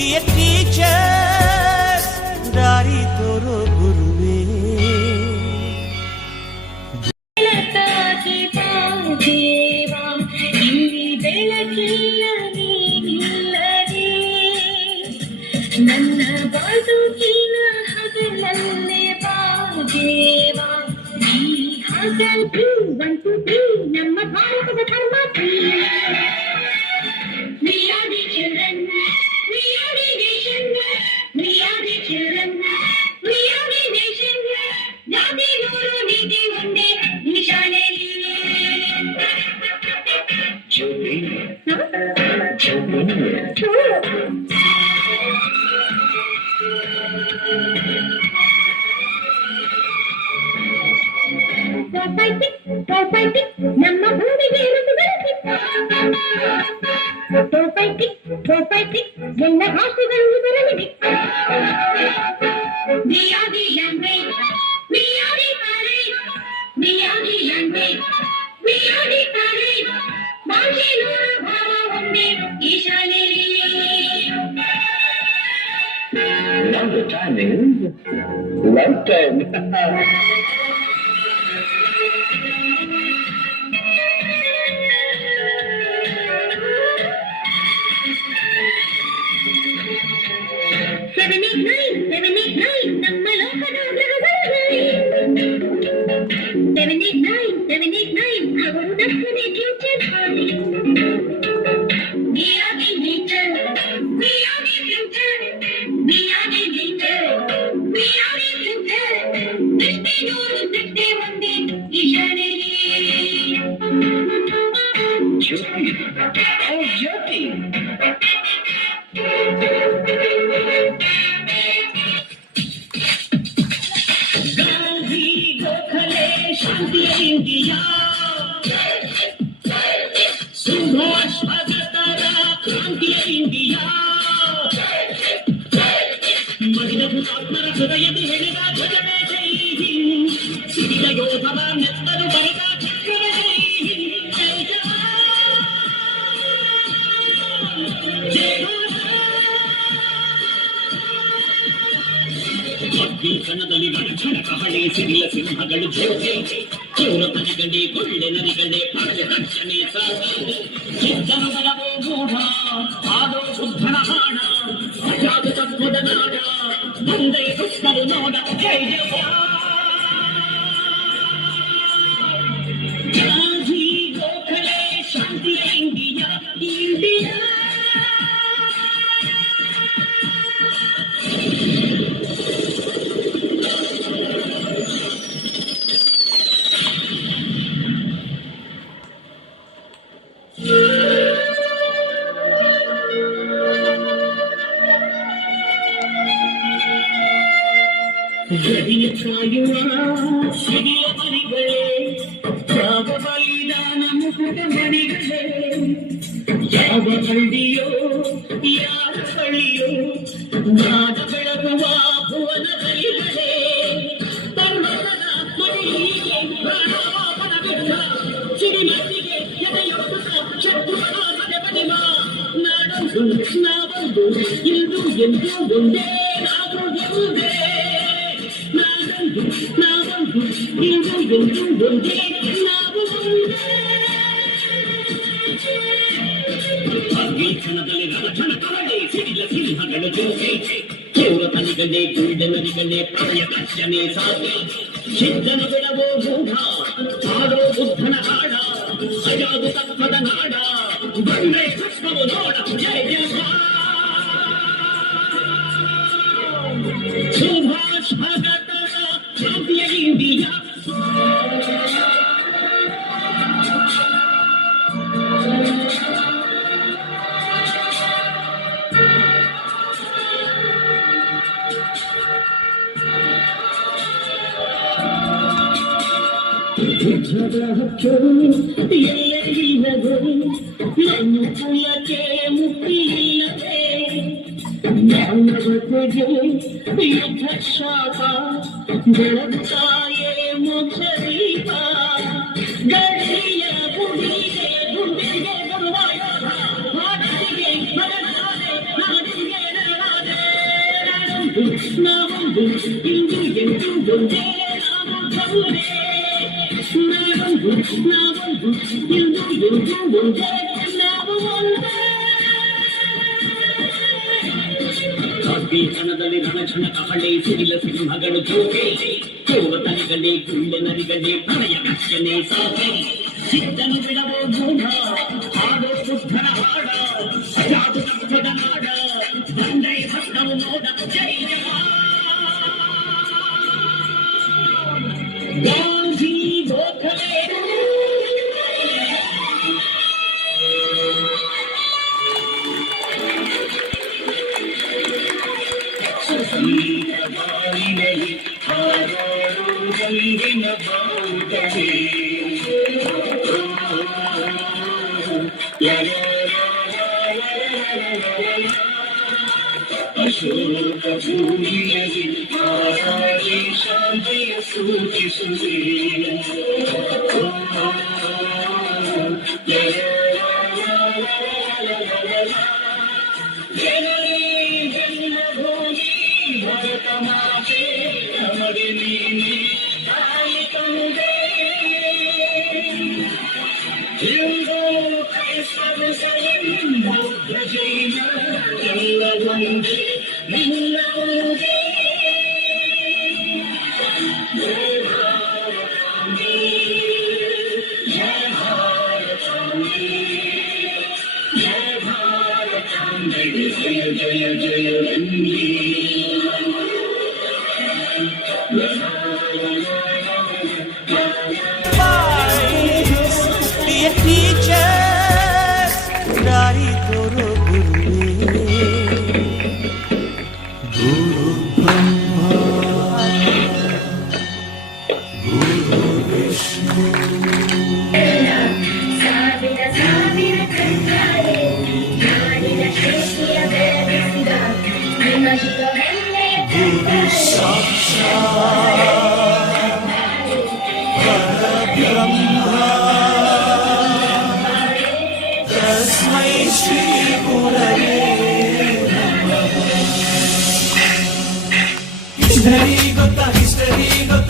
Dear teacher ದಾರಿ ತೋರೋ ಗುರುವೇ. ನನ್ನ ಬದುಕಿನ ಹಗಲಲ್ಲೇ ಬಾದೇವಾ ನೀ ಹಗಲು 1 2 3 ನಮ್ಮ ಭಾರತದ ಧರ್ಮ. We are the children, we are the nation, we are the children, we are the nation. ಜಾತಿ ನೂರು ನೀತಿ ಒಂದೇ ಈ ಶಾಲೆಯಲ್ಲಿ. ಜ್ಯೋತಿ ನಮ್ಮ ಭೂಮಿಗೆ ಎಲ್ಲ ಭಾಷೆಗಳು ಬರಲಿದೆ. We are the language, we are the parade, we are the language, we are the parade. ಭಾಷೆ ನೂರು ಭಾವ ಒಂದೇ ಈ ಶಾಲೆಯಲ್ಲಿ. Now the time is love time. 789 ನಮ್ಮ ಲೋಕದ ಗ್ರಹಗಳು. 789 ಅವರು ನಮ್ಮದೇ future. We are the nature, we are the future, we are the nature, we are the future. ದೃಷ್ಟಿ ನೂರು ದೃಷ್ಟಿ ಒಂದೇ ಈ ಶಾಲೆಯಲ್ಲಿ. Jyoti, oh Jyoti. Gandhi Gokhale ಶಾಂತಿಯ ಇಂಡಿಯಾ, ಸುಭಾಷ್ ಭಗತರ ಕ್ರಾಂತಿಯ ಇಂಡಿಯಾ, ಮಡಿದ ಹುತಾತ್ಮರ ಹೃದಯದಿ ಹೆಣೆದ ಧ್ವಜವೇ ಜೈ ಹಿಂದ್, ಸಿಡಿದ ಯೋಧವ ನೆತ್ತರು ಬರೆದ ಚಕ್ರವೇ ಜೈ ಹಿಂದ್. ಜೈ ಜವಾನ್ ಜೈ ಕನ್ನದಲ್ಲಿ ರಣಕ್ಷಣ ಕಹಳೆ ಸಿಡಿಲ ಸಿಂಹಗಳು ಜೋಗೆ, ಚೋರ ಕನೆಗಂಡೆ ಕೊಳ್ಳೆ ನರಿಗಂಡೆ ಪಡೆದ ರಕ್ಷಣೆ ಸಾಗಿ, ಸಿದ್ಧನ ಬಲವೋ ಗೂಢ ಆದೋ ಬುದ್ಧನ ಹಾಡ, ಅಜಾದು ತತ್ವದ ನಾಡ ಮುಂದೆ ದುಷ್ಟರು ನೋಡ. ಜೈ ಜವಾನ್ ಗಾಂಧಿ ಗೋಖಲೆ ಶಾಂತಿಯ ಇಂಡಿಯಾ, ಇಂಡಿಯಾ. ಗಡಿಯ ಕಾಯುವ ಸಿಡಿಯ ಮಣಿಗಳೇ, ಯಾವ ಬಲಿದಾನ ಮುಕುಟ ಮಣಿಗಳೇ, ಯಾವ ಹಳ್ಳಿಯೋ ಯಾರ ಬಳಿಯೋ ನಾಡ ಬೆಳಗುವ ಭುವನ ಬಲಿಗಳೇ, ಪರ್ವತದ ಮಡಿಲಿಗೆ ಪ್ರಾಣವಾಪನ ಬಿದ್ದ ಸಿಡಿಮದ್ದಿಗೆ ಎದೆಯೊಪ್ಪುತ್ತ ಶತ್ರುಗಳ ಮನೆ ಬಡಿವ ನಾಡೊಂದು ನಾವೊಂದು ಇಂದು ಎಂದು ಒಂದೇ ನಾವು ಒಂದೇ. ನಾವೊಂದು ಇಂದು ಎಂದು ಒಂದೇ ನಾವು ಒಂದೇ. ಕ್ಷಣದಲ್ಲಿ ರಣಕ್ಷಣ ಕವಡೆ ಸಿಡಿಲ ಸಿಂಹಗಳು ಜೋಗೆ, ಚೋರ ತನಿಗಡೆ ಗುಂಡೆ ನರಿಗಡೆ ಪ್ರಾಯ ರಕ್ಷಣೆ ಸಾಗಿ, ಸಿದ್ಧನ ಬಿಡವೋ ಗೂಢ ಆಡೋ ಬುದ್ಧನ ಹಾಡ, ಅಜಾದು ತತ್ವದ ನಾಡ ಬಂದೆ ಕಷ್ಟವು ನೋಡ. ಜೈ ಜವಾನ್ ಸುಭಾಷ್ ಭಗತರ ಕ್ರಾಂತಿಯ ಇಂಡಿಯಾ. ಎಲ್ಲೆಲ್ಲವೋ ನನ್ನ ಕುಲಕ್ಕೆ ಮುಕ್ತಿಯಿಲ್ಲದೆ, ಮಾನವತೆಗೆ ಯುದ್ಧ ಶಾಪ ಬೆಳಗುತ್ತಾಯೇ ಮೋಕ್ಷ ದೀಪ. ಗಡಿಯ ಗುಂಡಿಗೆ ಬರುವ ಯೋಧ, ಭಾರತಿಗೆ ಬರಲಾರೆ ನಾಡಿಗೆ ನಾವೊಂದು ಇಂದು ಎಂದು ಒಂದೇ ನಾವು ಒಂದೇ ನಾವೊಂದು ಇಂದು ಎಂದು ಒಂದೇ ನಾವು ಒಂದೇ ಕಾಫಿ ಕಣದಲ್ಲಿ ರಣಕ್ಷಣಕ ಹಳ್ಳಿ ಸಿಡಿಲ ಸಿಂಹಗಳು ಜೋಕೆ ಕೋವ ತನಿಗಂಡೆ ಗುಳ್ಳೆ ನರಿಗಂಡೆ ಪ್ರಣಯ ಕಕ್ಷನೆ ಸಾಕೆ ಸಿದ್ದನು ಬಿಡವೋ ಗೂಢ ಹಾಡೋ ಬುದ್ಧನ ಹಾಡ ಜಾದು ತಪ್ಪದ ನಾಡ ಬಂದೈ ಭಕ್ತವು ನೋಡ ಜೈ ಗಾಂಧಿ ಗೋಖಲೆ ಬಾಳಿನಲ್ಲಿ ಹಾರಾಡು ಗಂಗಿನ ಬಾವುಟವೇ ಅಶೋಕ ಭೂಮಿಯಲ್ಲಿ ಹಾರಾಡಿ ಶಾಂತಿಯ ಸೂಚಿಸುವೆ ಭರತ ಮಾತೆ ನಮಗೆ ನೀನೆ ತಾಯಿ ತಂದೆ ಹಿಂದೂ ಕ್ರೈಸ್ತ ಮುಸ್ಲಿಂ ಬೌದ್ಧ ಜೈನ ಎಲ್ಲ ಒಂದೇ ನಿನ್ನ ಒಂದೇ ಜಯ ಭಾರತಾಂಬೆ ಜಯ ಭಾರತಾಂಬೆ ಜಯ ಭಾರತಾಂಬೆ ಜಯ ಜಯ ಜಯವೆಂದೇ Dear teachers, Dari Toro Guru Brahma, Guru Vishnu. ಸಾವಿರ ಕಥಾರೆ ನಾಡಿನ ಶ್ರೇಷ್ಠಿಯ ಬೆಳೆಸಿದ ನಿಮಗಿದ ಹೆಮ್ಮೆಯ Guru Sakshat Parabrahma, Tasmai Shri Gurave Namah. History gotta